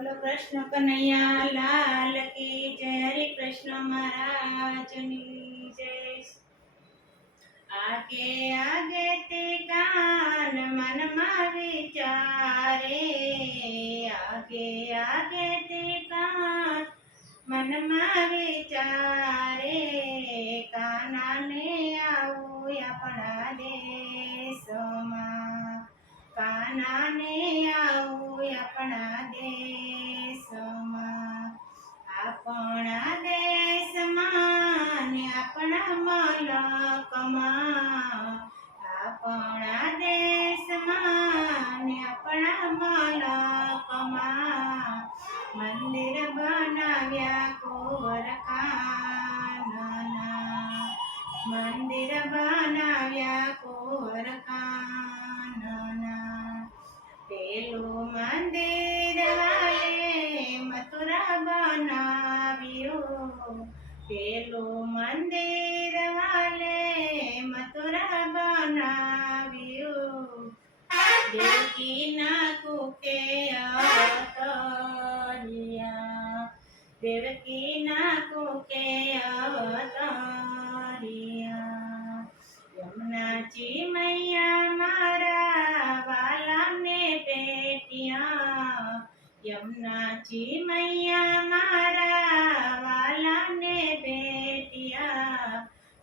બોલો કૃષ્ણ કનૈયા, લાલ કી જય, હરે કૃષ્ણ મહારાજની જય. આગે આગે તે કાન મનમાં વિચારે, આગે આગે કાનાને આવું આપણા દેશમાં. આપણા દેશમાં ને આપણા મલકમાં. આપણા દેશમાં ને આપણા મલકમાં. મંદિર બનાવ્યા કોવર કાના મંદિર બનાવ્યા પેલું મંદિર વાલે મથુરા બનાવ્યું. દેવકીના કુકે અવતરિયા.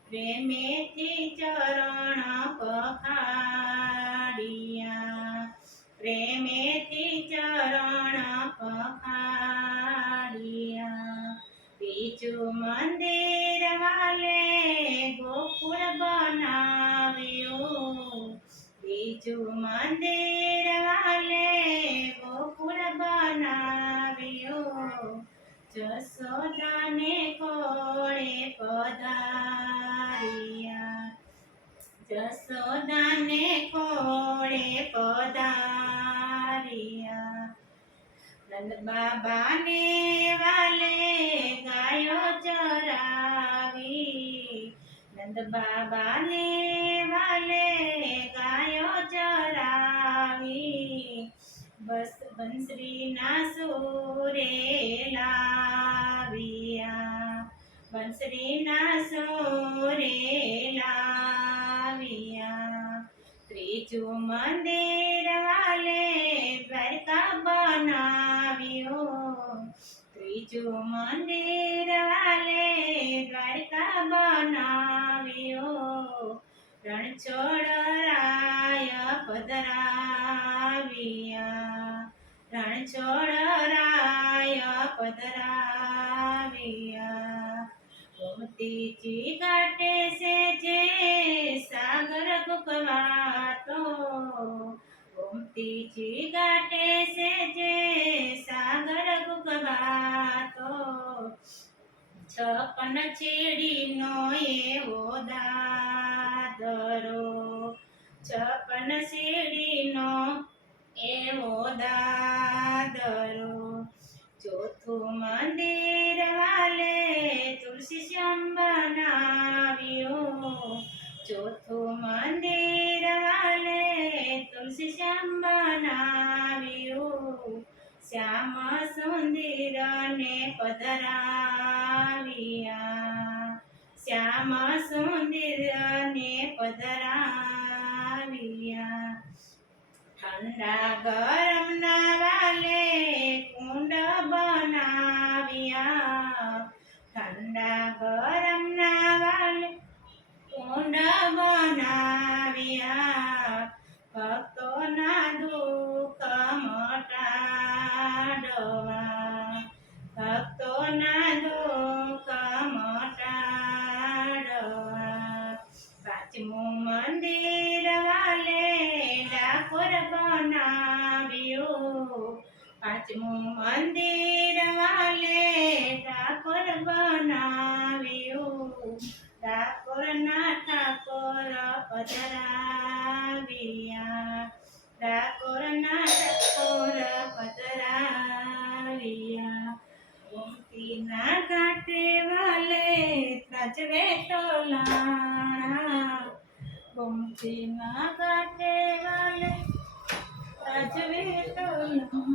પ્રેમેથી ચરણ પખાડિયા. પ્રેમેથી ચરણ પખાડિયા. બીજું મંદિર વાલે ગોકુળ બનાવ્યું. બીજું મંદિર વાલે ગોકુળ બનાવ્યું. જસોદાને કોળે પધારિયા કોળે પધારિયા. નંદ બાબાને વાલે ગાયો ચરાવી. નંદ બાબાને વાલે ગાયો ચરાવી. બસ બંસરીના સુરે લાવ્યા. બંસરીના સુરે ત્રીજું મંદિર વાલે का बनावियो ત્રીજો મંદિર વાલે દ્વારકા બનાવ્યું. રણછોડ રાય પધરાવ્યા. રણછોડ રાય પધરાવ્યા. ગોમતીજી ઘાટે છે જે સાગર ગુકવાતો ગોમતીજી ગાટે છે જે સાગર ગુગવાતો. છપન ચીડીનો એવો દાદરો. છપન સીડીનો એવો દાદરો. ચોથું મંદિર વાલે તુલસી શ્યામ બનાવ્યો ચોથું મંદિર વાલે તુલસી શ્યામ શ્યામ સુંદિરને પધરાવ્યા. શ્યામ સુંદર ને પધરાવ્યા. ઠંડા ગરમ ના વાલે કુંડ બનાવ્યા. ઠંડા ગરમ ના કુંડ પાંચમું મંદિર વાલે ઠાકોર બનાવ્યું. ડાકોરના ઠાકોર પધરાવ્યા. ડાકોરના ઠાકોર પધરાવ્યા. ગોમતીના ઘાટે વાલે ત્રાજવે ટોલાણા. ગોમતીના ઘાટે વાલે ત્રાજવે ટોલાણા.